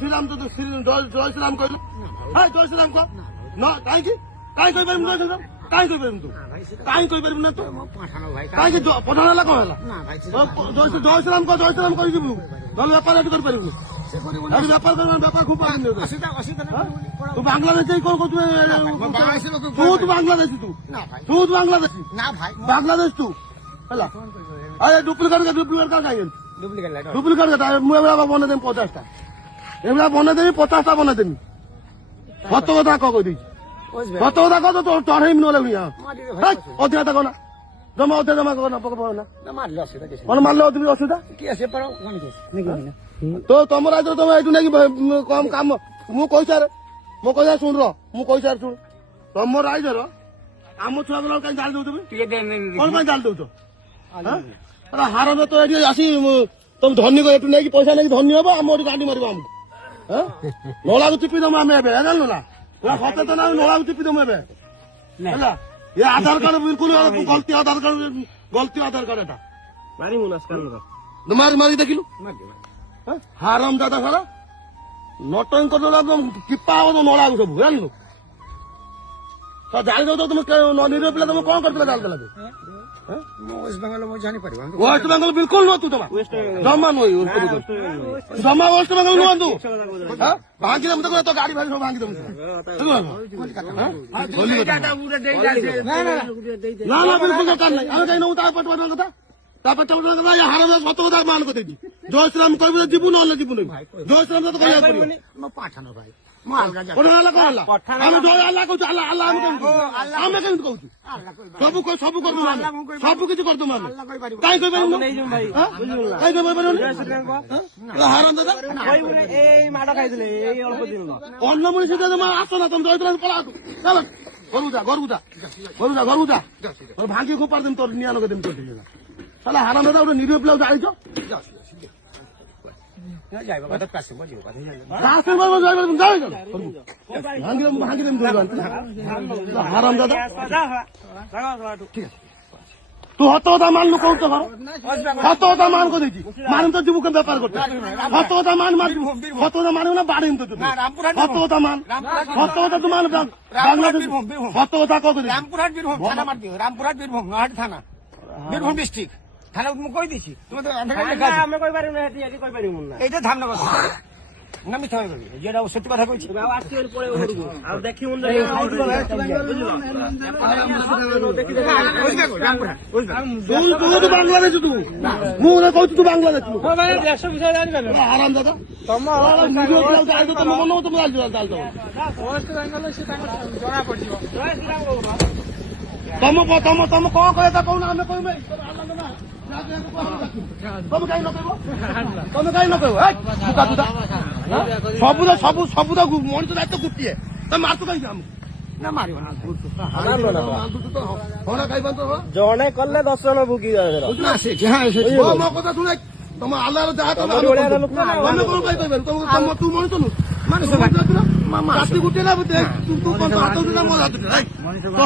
শ্রীরাম তো জয় শ্রীরাম কইল হ্যাঁ জয় শ্রীরাম কহ না কাইকি কাই কই পারিম জয় শ্রীরাম কাই কই পারিম তু কাই কই পারিম না তো কাইকি পঠানা লাগা হলা জয় শ্রীরাম কই দিবু নলে ব্যাপার এত করে পারিবু আর ব্যাপার করব ব্যাপার খুব পারিম তু বাংলাদেশে কোন কত তুই বাংলাদেশি তুই বাংলাদেশি না ভাই বাংলাদেশ তু হলা আরে ডুপ্লিকেট কা খাইন ডুপ্লিকেট কা মু এবা বনে দেম 50টা এবা বনে দেবি 50টা বনে দেবি কত কথা কই দিছি কত কথা কত তো তোর হিম নলে নিয়া অধিয়া তা কোনা জমা অধিয়া জমা কোনা পক না মারলে অসুবিধা কি কোন মারলে তুমি অসুবিধা কি আছে পারো কোন কি তো তোমরা আজ তুমি এটু নাকি কম কাম মু কইছার মু কইছা শুন র মু কইছার শুন তোমর আইজর কাম ছুয়া গল কাই জাল দউ তুমি কোন কাই জাল দউ তো আরে হারবে তো এটি আসি তুমি ধনী কো এটু নাকি পয়সা নাকি ধনী হবো আমার গাড়ি মারিব আমকু হ্যাঁ নলাগু চিপি দম আমি এবে জানো না ওরা হতে তো না নলাগু চিপি দম এবে ହେଲା ये आधार कार्ड बिल्कुल गलती आधार कार्ड এটা মারি মুনাস কান মারি দেখিলু হারাম দাদা সারা নটন করলো একদম কিপা হতো নলাগু সব জানলু তো জাল দাও তুমি নিরে পেলে তুমি কোন করতে জাল দেলাবে ওয়েস্ট বেঙ্গল মই জানি পারিব ওয়েস্ট বেঙ্গল বিলকুল ন তু তোমা জমা নই জমা ওয়েস্ট বেঙ্গল ন তু হ্যাঁ ভাঙি দম তো গাড়ি ভাড়ি সব ভাঙি দম না না বিলকুল দরকার নাই আমি যাই নউ তা পট পট কথা তা পট পট কথা হারাম সত কথা মান কইতে দি জয় শ্রীরাম কইবে জীবন নলে জীবন জয় শ্রীরাম তো কইয়া করিব মা পাঠানো ভাই আমি জয় আল্লাহ কইছি আল্লাহ আল্লাহ আমি কেন কইছি ସବୁ করদু ସବୁ কিছু করদু মানে কাই কই পারিম ভাই কাই কই পারিম হারাম দাদা এই মাডা খাইছিলে এই অল্প দিন অন্য মনিষ দাদা মা আসো না তুমি জয় শ্রীরাম পলা চলো গরুদা তোর ভাঙ্গি খুব পারদিম তোর নিয়া নগে দিম তোর শালা হারাম দাদা ওটা নিরীহ প্লেও যাইছো হারাম দাদা তু হত কথা মানলু কৌছ হত কথা মান করেছি মারিম তো জীবকে ব্যাপার করতে হত কথা মান মারিব হত কথা মারিব না বাড়িম তো হত কথা মান হত কথা তো মান বাংলাদেশ হত কথা কত রামপুরহাট বীরভূম থানা মার দিও রামপুরহাট বীরভূম নহাট থানা বীরভূম ডিস্ট্রিক্ট থানা তুমি কই দিছি তুমি তো আমি কই পারিম না হেতি কই পারিম না এইটা ধামনা কথা না মিথ্যা হই গেল যেটা সত্যি কথা কইছি বাবা আজকে এর পরে ওরগো আর দেখি উন তুই বাংলাদেশ তুই মু না কইছ তুই বাংলাদেশ তুই মানে দেশ বিষয় জানি না আরাম দাদা তোমার ভিডিও কল দাও তো মন তুমি দাও দাও ওয়েস্ট বেঙ্গল সে জনা পড়িব তম কଣ କହିବା ତା କହୁନ ଆମେ କହିବୁ ତମେ କାହିଁ ନ କହିବ ସବୁ ତ ମଣିଷ ଦାୟିତ୍ୱ ଗୋଟିଏ ତମେ ମାରୁଛ କାହିଁକି ଆମକୁ ନା ମାରିବ ଜଣେ କଲେ 10 ଜଣ ଭୁଗି ମୋ କଥା ଶୁଣେ ତମ ଆଲ୍ଲାହର ଯାହା ତମେ କଣ କହିପାରିବ ତୁ ମଣିଷ ନୁ ରାତି ଗୁଟେ ନା ହାତ ଉଠିଲା ମୋ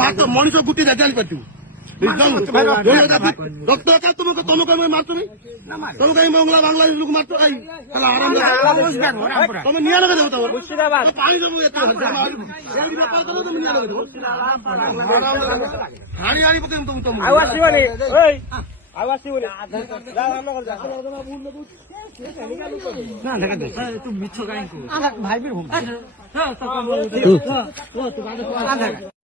ହାତ ମଣିଷ ଗୁଟି ନା ଜାଣିପାରୁଛୁ ରକ୍ତ ତମେ କାହିଁ ମାରୁଛ ତମେ କାହିଁ ମଙ୍ଗଳା ବାଂଲାଦେଶ ଲୋକ ମାରୁଛ ତମେ ନିଆଁ ଲଗେଇ ଦେବ ତମର ପାଣି ସବୁ ବେପାର କଲେ ତମେ ନିଆଁ ଲଗେଇ ଦେବ ହାଣି ହାଣି ପକେଇବ ତମକୁ ଆଉ ଆସିବନି ଆଉ ଆସିବନି ତୁ ମିଛ କାହିଁକି ଭାଇ ବି